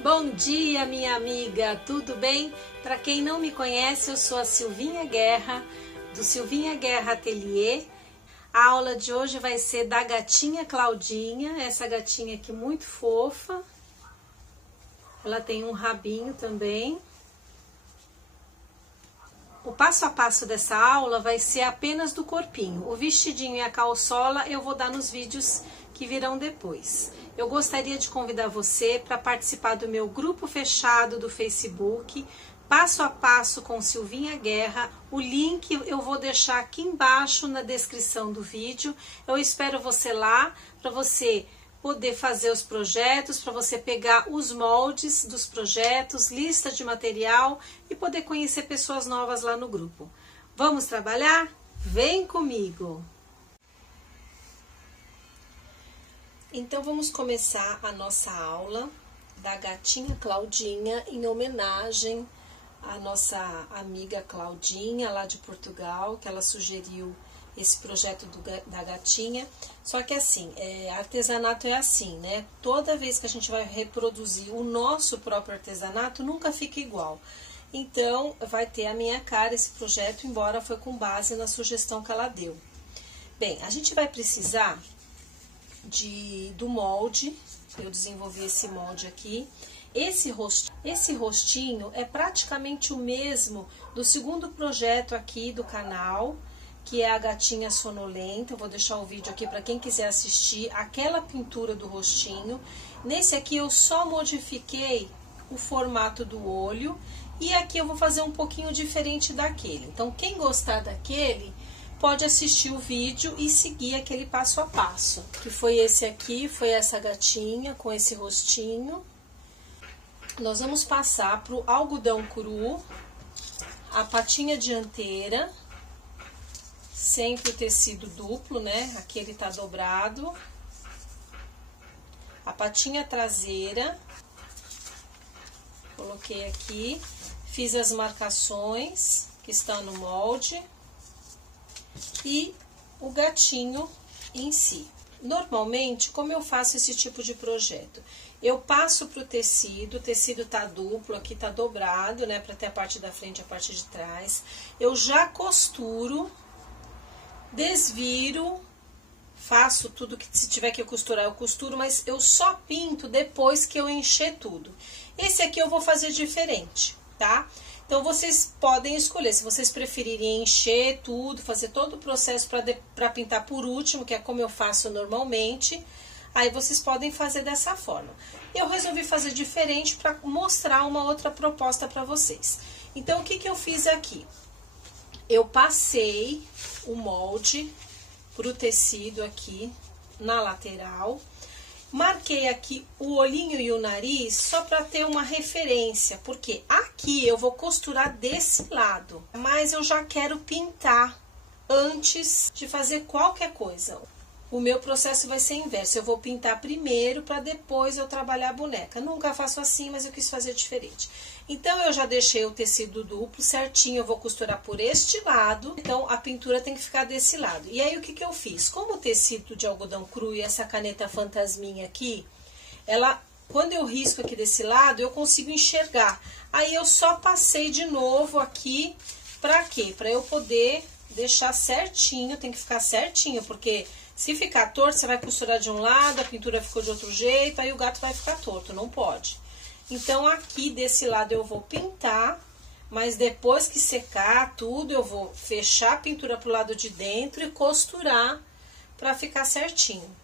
Bom dia, minha amiga, tudo bem? Para quem não me conhece, eu sou a Silvinha Guerra, do Silvinha Guerra Atelier. A aula de hoje vai ser da gatinha Claudinha, essa gatinha aqui muito fofa. Ela tem um rabinho também. O passo a passo dessa aula vai ser apenas do corpinho. O vestidinho e a calçola eu vou dar nos vídeos que virão depois. Eu gostaria de convidar você para participar do meu grupo fechado do Facebook, passo a passo com Silvinha Guerra. O link eu vou deixar aqui embaixo na descrição do vídeo. Eu espero você lá para você poder fazer os projetos, para você pegar os moldes dos projetos, lista de material e poder conhecer pessoas novas lá no grupo. Vamos trabalhar? Vem comigo! Então vamos começar a nossa aula da gatinha Claudinha em homenagem à nossa amiga Claudinha lá de Portugal, que ela sugeriu esse projeto da gatinha. Só que assim, artesanato é assim, né? Toda vez que a gente vai reproduzir o nosso próprio artesanato, nunca fica igual. Então, vai ter a minha cara esse projeto, embora foi com base na sugestão que ela deu. Bem, a gente vai precisar do molde. Eu desenvolvi esse molde aqui. Esse rostinho é praticamente o mesmo do segundo projeto aqui do canal, que é a gatinha sonolenta. Eu vou deixar o vídeo aqui para quem quiser assistir aquela pintura do rostinho. Nesse aqui eu só modifiquei o formato do olho e aqui eu vou fazer um pouquinho diferente daquele. Então quem gostar daquele pode assistir o vídeo e seguir aquele passo a passo, que foi esse aqui, foi essa gatinha com esse rostinho. Nós vamos passar para o algodão cru, a patinha dianteira, sempre o tecido duplo, né? Aqui ele tá dobrado. A patinha traseira, coloquei aqui, fiz as marcações que estão no molde e o gatinho em si. Normalmente, como eu faço esse tipo de projeto? Eu passo pro tecido, o tecido tá duplo, aqui tá dobrado, né? Para ter a parte da frente e a parte de trás. Eu já costuro, desviro, faço tudo que se tiver que costurar eu costuro, mas eu só pinto depois que eu encher tudo. Esse aqui eu vou fazer diferente, tá? Então vocês podem escolher, se vocês preferirem encher tudo, fazer todo o processo para pintar por último, que é como eu faço normalmente, aí vocês podem fazer dessa forma. Eu resolvi fazer diferente para mostrar uma outra proposta para vocês. Então o que eu fiz aqui? Eu passei o molde pro tecido aqui na lateral, marquei aqui o olhinho e o nariz só para ter uma referência, porque aqui eu vou costurar desse lado, mas eu já quero pintar antes de fazer qualquer coisa. O meu processo vai ser inverso, eu vou pintar primeiro para depois eu trabalhar a boneca. Nunca faço assim, mas eu quis fazer diferente. Então, eu já deixei o tecido duplo certinho, eu vou costurar por este lado. Então, a pintura tem que ficar desse lado. E aí, o que eu fiz? Como o tecido de algodão cru e essa caneta fantasminha aqui, quando eu risco aqui desse lado, eu consigo enxergar. Aí, eu só passei de novo aqui, pra quê? Pra eu poder deixar certinho, tem que ficar certinho, porque se ficar torto, você vai costurar de um lado, a pintura ficou de outro jeito, aí o gato vai ficar torto, não pode. Então, aqui desse lado eu vou pintar, mas depois que secar tudo, eu vou fechar a pintura pro lado de dentro e costurar para ficar certinho.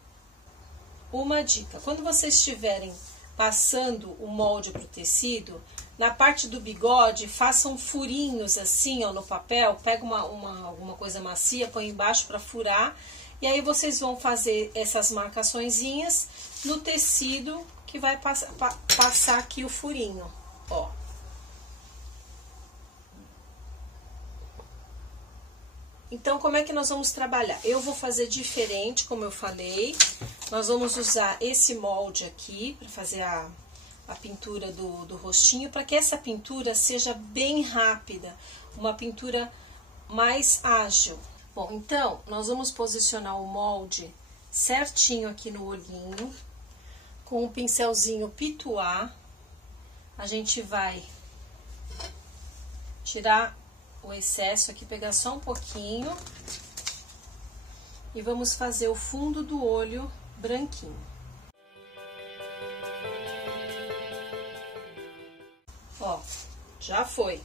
Uma dica, quando vocês estiverem passando o molde pro tecido, na parte do bigode, façam furinhos assim, ó, no papel, pega alguma coisa macia, põe embaixo para furar, e aí vocês vão fazer essas marcaçõezinhas no tecido que vai passar aqui o furinho, ó. Então, como é que nós vamos trabalhar? Eu vou fazer diferente, como eu falei. Nós vamos usar esse molde aqui para fazer a pintura do rostinho, para que essa pintura seja bem rápida, uma pintura mais ágil. Bom, então, nós vamos posicionar o molde certinho aqui no olhinho, com o pincelzinho pituá. a gente vai tirar o excesso aqui, pegar só um pouquinho. E vamos fazer o fundo do olho branquinho. Ó, já foi.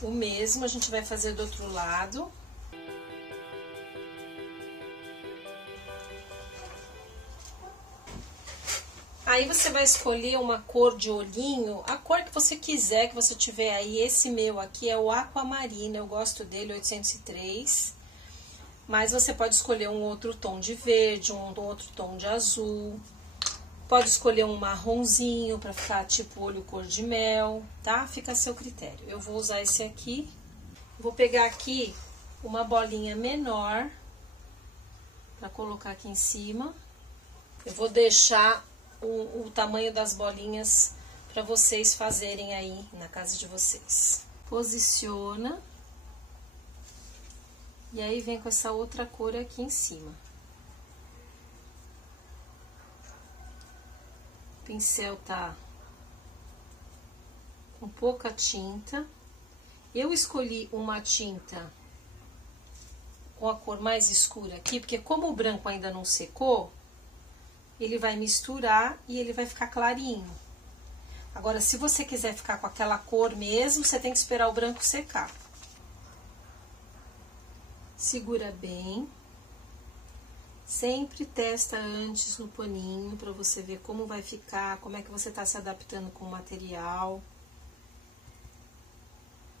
O mesmo a gente vai fazer do outro lado. Aí você vai escolher uma cor de olhinho, a cor que você quiser, que você tiver aí. Esse meu aqui é o Aquamarina, eu gosto dele, 803. Mas você pode escolher um outro tom de verde, um outro tom de azul. Pode escolher um marronzinho para ficar tipo olho cor de mel, tá? Fica a seu critério. Eu vou usar esse aqui. Vou pegar aqui uma bolinha menor para colocar aqui em cima. Eu vou deixar o tamanho das bolinhas para vocês fazerem aí na casa de vocês. Posiciona. E aí vem com essa outra cor aqui em cima. O pincel tá com pouca tinta. Eu escolhi uma tinta com a cor mais escura aqui, porque como o branco ainda não secou, ele vai misturar e ele vai ficar clarinho. Agora, se você quiser ficar com aquela cor mesmo, você tem que esperar o branco secar. Segura bem. Sempre testa antes no paninho para você ver como vai ficar, como é que você tá se adaptando com o material.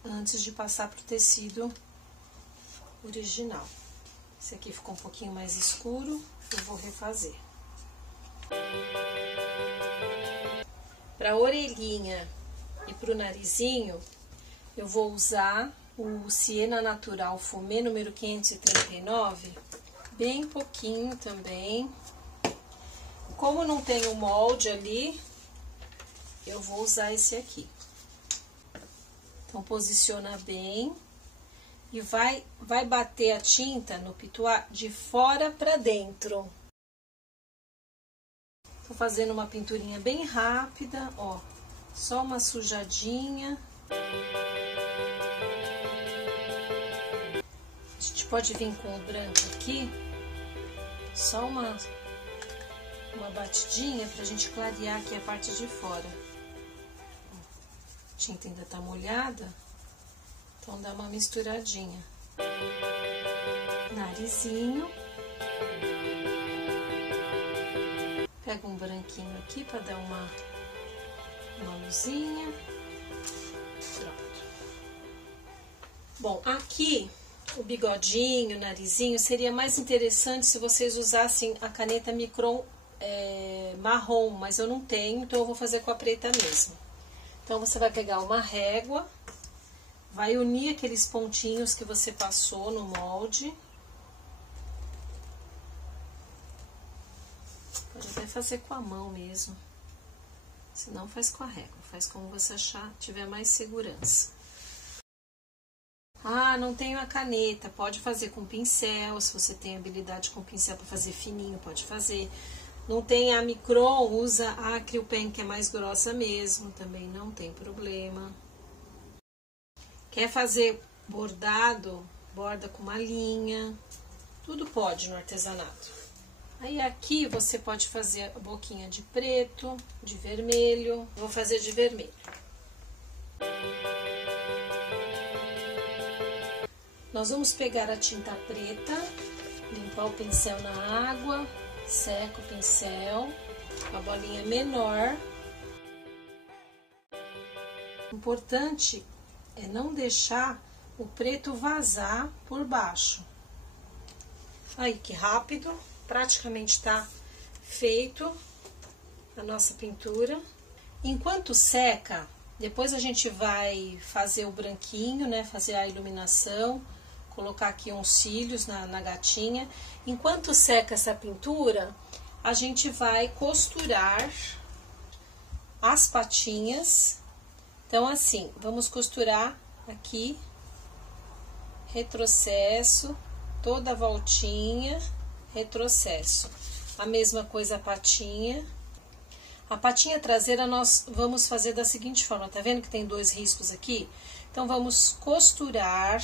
Antes de passar pro tecido original. Esse aqui ficou um pouquinho mais escuro, eu vou refazer. Para a orelhinha e para o narizinho, eu vou usar o Siena Natural Fumê número 539, bem pouquinho também. Como não tem o molde ali, eu vou usar esse aqui. Então, posiciona bem e vai bater a tinta no pituá de fora para dentro. Tô fazendo uma pinturinha bem rápida, ó, só uma sujadinha. A gente pode vir com o branco aqui, só uma batidinha pra gente clarear aqui a parte de fora. A tinta ainda tá molhada, então dá uma misturadinha. Narizinho. Pega um branquinho aqui para dar uma luzinha. Pronto. Bom, aqui o bigodinho, o narizinho, seria mais interessante se vocês usassem a caneta Micron marrom, mas eu não tenho, então eu vou fazer com a preta mesmo. Então, você vai pegar uma régua, vai unir aqueles pontinhos que você passou no molde. Pode até fazer com a mão mesmo. Se não, faz com a régua. Faz como você achar, tiver mais segurança. Ah, não tenho a caneta. Pode fazer com pincel. Se você tem habilidade com pincel para fazer fininho, pode fazer. Não tem a Micron, usa a Acryl Pen, que é mais grossa mesmo. Também não tem problema. Quer fazer bordado? Borda com uma linha. Tudo pode no artesanato. Aí aqui você pode fazer a boquinha de preto, de vermelho. Vou fazer de vermelho. Nós vamos pegar a tinta preta, limpar o pincel na água, seca o pincel, com a bolinha menor. O importante é não deixar o preto vazar por baixo. Aí, que rápido! Praticamente tá feito a nossa pintura. Enquanto seca, depois a gente vai fazer o branquinho, né? Fazer a iluminação, colocar aqui uns cílios na gatinha. Enquanto seca essa pintura, a gente vai costurar as patinhas. Então, assim, vamos costurar aqui, retrocesso, toda a voltinha. Retrocesso. A mesma coisa a patinha. A patinha traseira nós vamos fazer da seguinte forma, tá vendo que tem 2 riscos aqui? Então, vamos costurar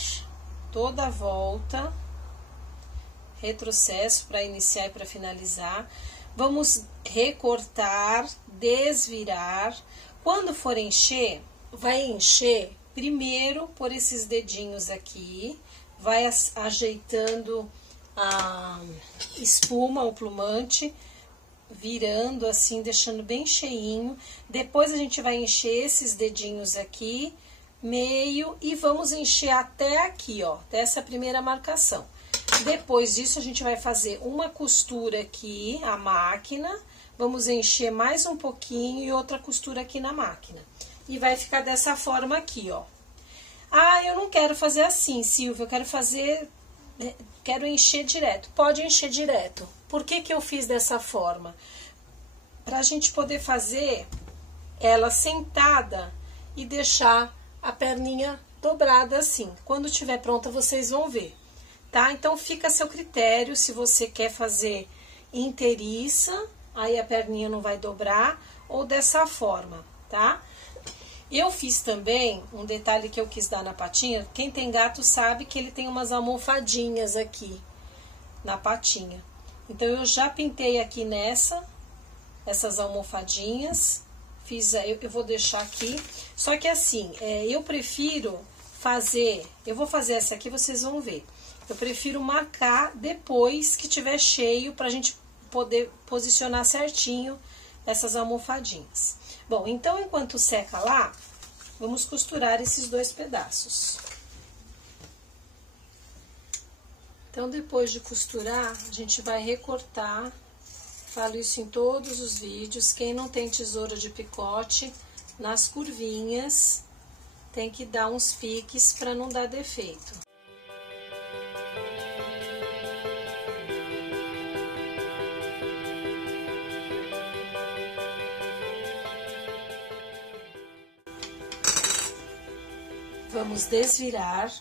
toda a volta, retrocesso para iniciar e para finalizar. Vamos recortar, desvirar. Quando for encher, vai encher primeiro por esses dedinhos aqui, vai ajeitando a espuma, o plumante, virando assim, deixando bem cheinho. Depois a gente vai encher esses dedinhos aqui, meio, e vamos encher até aqui, ó, até essa primeira marcação. Depois disso, a gente vai fazer uma costura aqui, a máquina, vamos encher mais um pouquinho e outra costura aqui na máquina. E vai ficar dessa forma aqui, ó. Ah, eu não quero fazer assim, Silvia, eu quero fazer, quero encher direto. Pode encher direto. Por que que eu fiz dessa forma? Pra gente poder fazer ela sentada e deixar a perninha dobrada assim. Quando tiver pronta, vocês vão ver, tá? Então, fica a seu critério, se você quer fazer inteiriça, aí a perninha não vai dobrar, ou dessa forma, tá? Eu fiz também um detalhe que eu quis dar na patinha. Quem tem gato sabe que ele tem umas almofadinhas aqui na patinha. Então, eu já pintei aqui essas almofadinhas. Eu vou deixar aqui. Só que assim, eu prefiro fazer... Eu vou fazer essa aqui, vocês vão ver. Eu prefiro marcar depois que tiver cheio, pra gente poder posicionar certinho essas almofadinhas. Bom, então, enquanto seca lá, vamos costurar esses 2 pedaços. Então, depois de costurar, a gente vai recortar. Falo isso em todos os vídeos. Quem não tem tesoura de picote, nas curvinhas, tem que dar uns piques para não dar defeito. Vamos desvirar.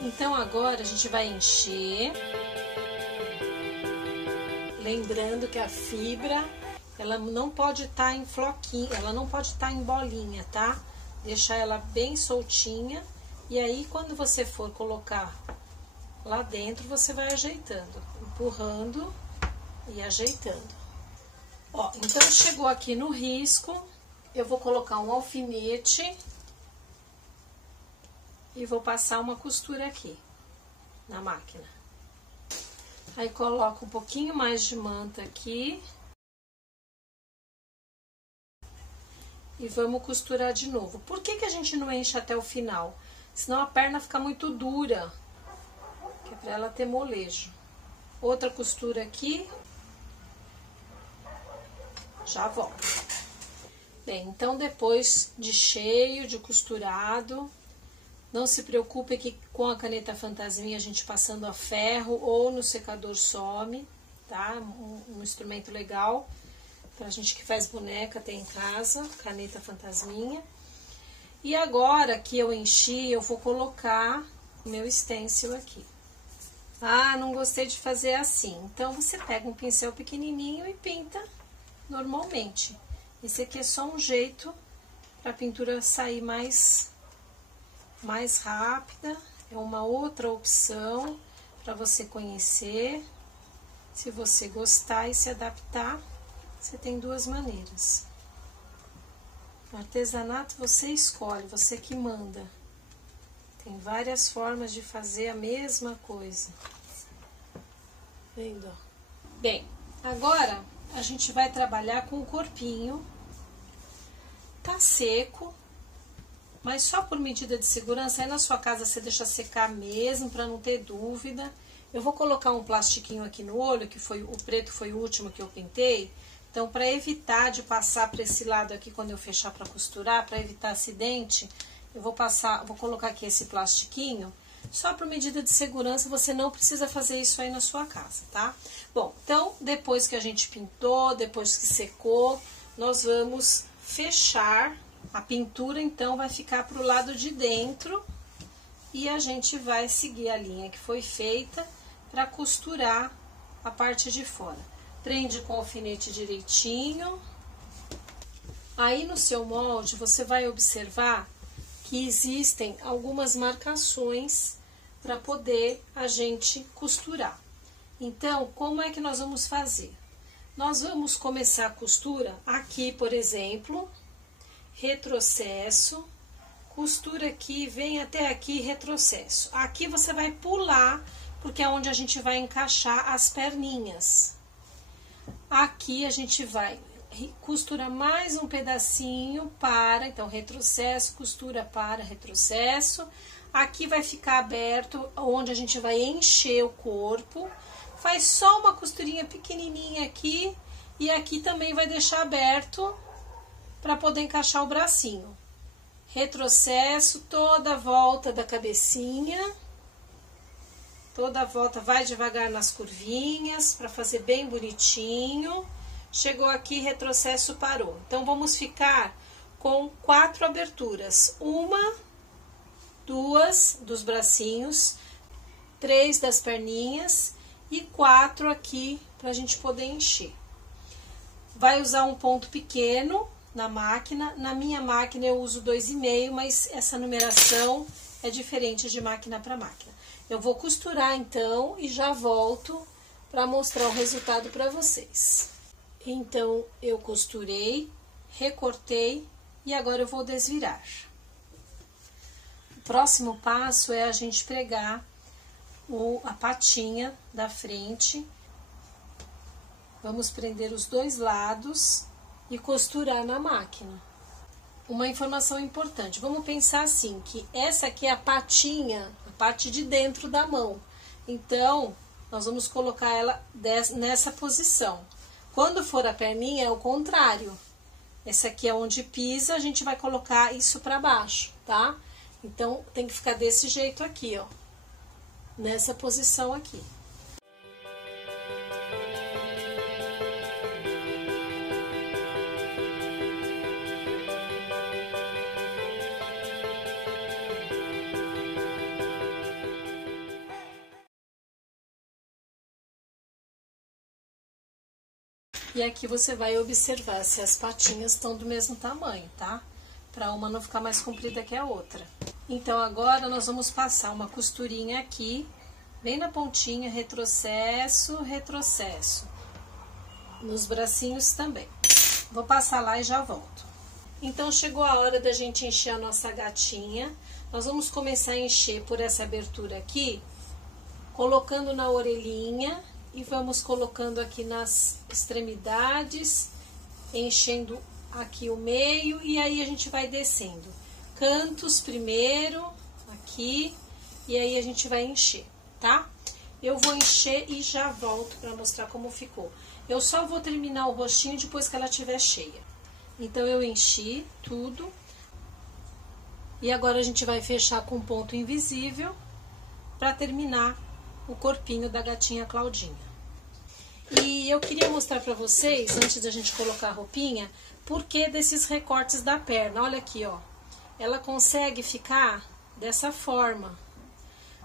Então, agora a gente vai encher. Lembrando que a fibra, ela não pode estar em floquinho, ela não pode estar em bolinha, tá? Deixar ela bem soltinha. E aí, quando você for colocar lá dentro, você vai ajeitando, empurrando e ajeitando. Ó, então, chegou aqui no risco, eu vou colocar um alfinete e vou passar uma costura aqui na máquina. Aí, coloco um pouquinho mais de manta aqui e vamos costurar de novo. Por que que a gente não enche até o final? Senão a perna fica muito dura, que é pra ela ter molejo. Outra costura aqui. Já volto. Bem, então depois de cheio, de costurado, não se preocupe que com a caneta fantasminha a gente passando a ferro ou no secador some, tá? Um instrumento legal pra gente que faz boneca, tem em casa, caneta fantasminha. E agora que eu enchi, eu vou colocar o meu stencil aqui. Ah, não gostei de fazer assim. Então, você pega um pincel pequenininho e pinta normalmente. Esse aqui é só um jeito para a pintura sair mais rápida. É uma outra opção para você conhecer. Se você gostar e se adaptar, você tem 2 maneiras. No artesanato você escolhe, você que manda. Tem várias formas de fazer a mesma coisa. Vendo? Bem, agora a gente vai trabalhar com o corpinho. Tá seco, mas só por medida de segurança. Aí na sua casa você deixa secar mesmo, para não ter dúvida. Eu vou colocar um plastiquinho aqui no olho, que foi o preto, foi o último que eu pintei. Então, para evitar de passar para esse lado aqui quando eu fechar para costurar, para evitar acidente, eu vou colocar aqui esse plastiquinho. Só por medida de segurança, você não precisa fazer isso aí na sua casa, tá? Bom, então, depois que a gente pintou, depois que secou, nós vamos fechar. A pintura, então, vai ficar pro lado de dentro e a gente vai seguir a linha que foi feita para costurar a parte de fora. Prende com o alfinete direitinho. Aí no seu molde você vai observar que existem algumas marcações para poder a gente costurar. Então, como é que nós vamos fazer? Nós vamos começar a costura aqui, por exemplo, retrocesso, costura aqui, vem até aqui, retrocesso. Aqui você vai pular, porque é onde a gente vai encaixar as perninhas. Aqui a gente vai costurar mais um pedacinho para, então retrocesso, costura para, retrocesso. Aqui vai ficar aberto, onde a gente vai encher o corpo. Faz só uma costurinha pequenininha aqui e aqui também vai deixar aberto para poder encaixar o bracinho. Retrocesso, toda a volta da cabecinha. Toda a volta, vai devagar nas curvinhas para fazer bem bonitinho. Chegou aqui, retrocesso, parou. Então, vamos ficar com 4 aberturas. 1, 2 dos bracinhos, 3 das perninhas e 4 aqui para a gente poder encher. Vai usar um ponto pequeno na máquina. Na minha máquina eu uso 2,5, mas essa numeração é diferente de máquina para máquina. Eu vou costurar então e já volto para mostrar o resultado para vocês. Então, eu costurei, recortei e agora eu vou desvirar. O próximo passo é a gente pregar a patinha da frente. Vamos prender os 2 lados e costurar na máquina. Uma informação importante, vamos pensar assim, que essa aqui é a patinha, a parte de dentro da mão. Então, nós vamos colocar ela nessa posição. Quando for a perninha, é o contrário. Essa aqui é onde pisa, a gente vai colocar isso para baixo, tá? Então, tem que ficar desse jeito aqui, ó. Nessa posição aqui. E aqui você vai observar se as patinhas estão do mesmo tamanho, tá? Para uma não ficar mais comprida que a outra. Então, agora nós vamos passar uma costurinha aqui, bem na pontinha, retrocesso, retrocesso. Nos bracinhos também. Vou passar lá e já volto. Então, chegou a hora da gente encher a nossa gatinha. Nós vamos começar a encher por essa abertura aqui, colocando na orelhinha. E vamos colocando aqui nas extremidades, enchendo aqui o meio e aí a gente vai descendo. Cantos primeiro, aqui, e aí a gente vai encher, tá? Eu vou encher e já volto para mostrar como ficou. Eu só vou terminar o rostinho depois que ela estiver cheia. Então, eu enchi tudo. E agora a gente vai fechar com ponto invisível para terminar o corpinho da gatinha Claudinha. E eu queria mostrar para vocês, antes da gente colocar a roupinha, por que desses recortes da perna. Olha aqui, ó. Ela consegue ficar dessa forma.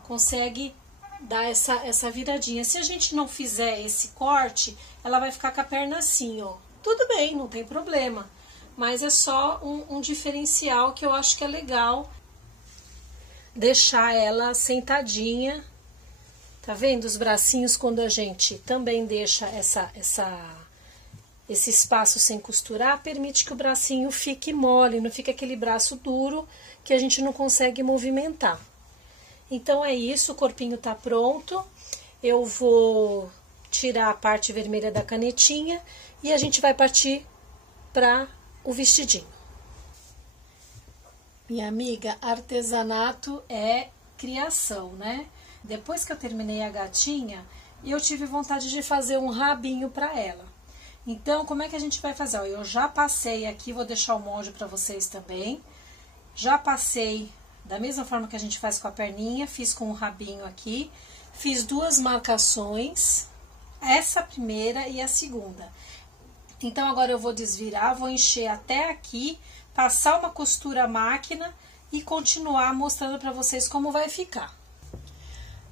Consegue dar essa viradinha. Se a gente não fizer esse corte, ela vai ficar com a perna assim, ó. Tudo bem, não tem problema. Mas é só um diferencial que eu acho que é legal deixar ela sentadinha. Tá vendo os bracinhos, quando a gente também deixa esse espaço sem costurar, permite que o bracinho fique mole, não fique aquele braço duro que a gente não consegue movimentar. Então é isso, o corpinho tá pronto. Eu vou tirar a parte vermelha da canetinha e a gente vai partir para o vestidinho. Minha amiga, artesanato é criação, né? Depois que eu terminei a gatinha, eu tive vontade de fazer um rabinho para ela. Então, como é que a gente vai fazer? Ó, eu já passei aqui, vou deixar o molde para vocês também. Já passei da mesma forma que a gente faz com a perninha, fiz com o rabinho aqui. Fiz 2 marcações, essa primeira e a segunda. Então, agora eu vou desvirar, vou encher até aqui, passar uma costura à máquina e continuar mostrando para vocês como vai ficar.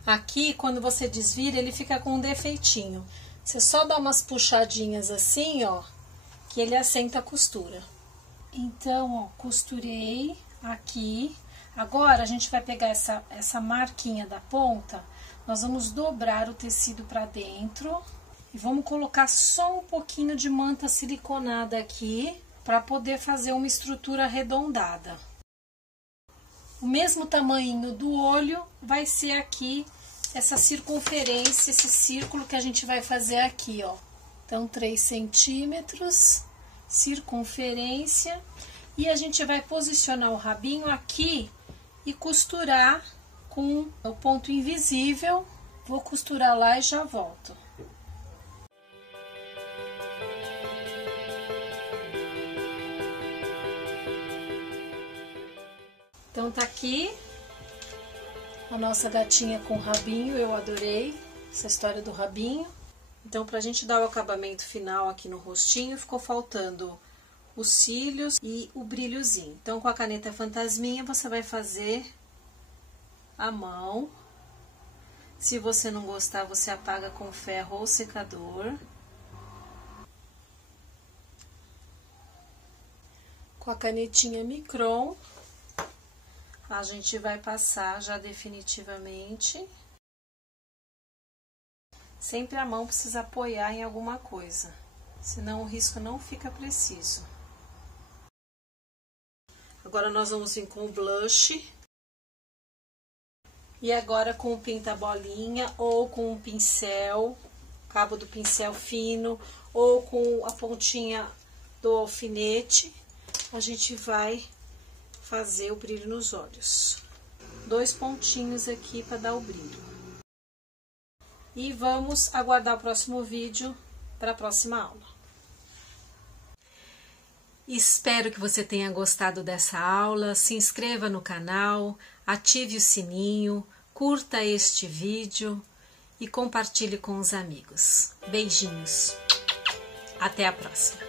Aqui, quando você desvira, ele fica com um defeitinho. Você só dá umas puxadinhas assim, ó, que ele assenta a costura. Então, ó, costurei aqui. Agora, a gente vai pegar essa marquinha da ponta, nós vamos dobrar o tecido para dentro e vamos colocar só um pouquinho de manta siliconada aqui para poder fazer uma estrutura arredondada. O mesmo tamanho do olho vai ser aqui essa circunferência, esse círculo que a gente vai fazer aqui, ó. Então, 3 centímetros, circunferência, e a gente vai posicionar o rabinho aqui e costurar com o ponto invisível. Vou costurar lá e já volto. Então, tá aqui a nossa gatinha com rabinho. Eu adorei essa história do rabinho. Então, pra gente dar o acabamento final aqui no rostinho, ficou faltando os cílios e o brilhozinho. Então, com a caneta fantasminha, você vai fazer a mão. Se você não gostar, você apaga com ferro ou secador. Com a canetinha micron, a gente vai passar já definitivamente. Sempre a mão precisa apoiar em alguma coisa, senão o risco não fica preciso. Agora nós vamos vir com o blush. E agora com o pinta-bolinha ou com um pincel, cabo do pincel fino, ou com a pontinha do alfinete, a gente vai fazer o brilho nos olhos. 2 pontinhos aqui para dar o brilho. E vamos aguardar o próximo vídeo para a próxima aula. Espero que você tenha gostado dessa aula. Se inscreva no canal, ative o sininho, curta este vídeo e compartilhe com os amigos. Beijinhos. Até a próxima.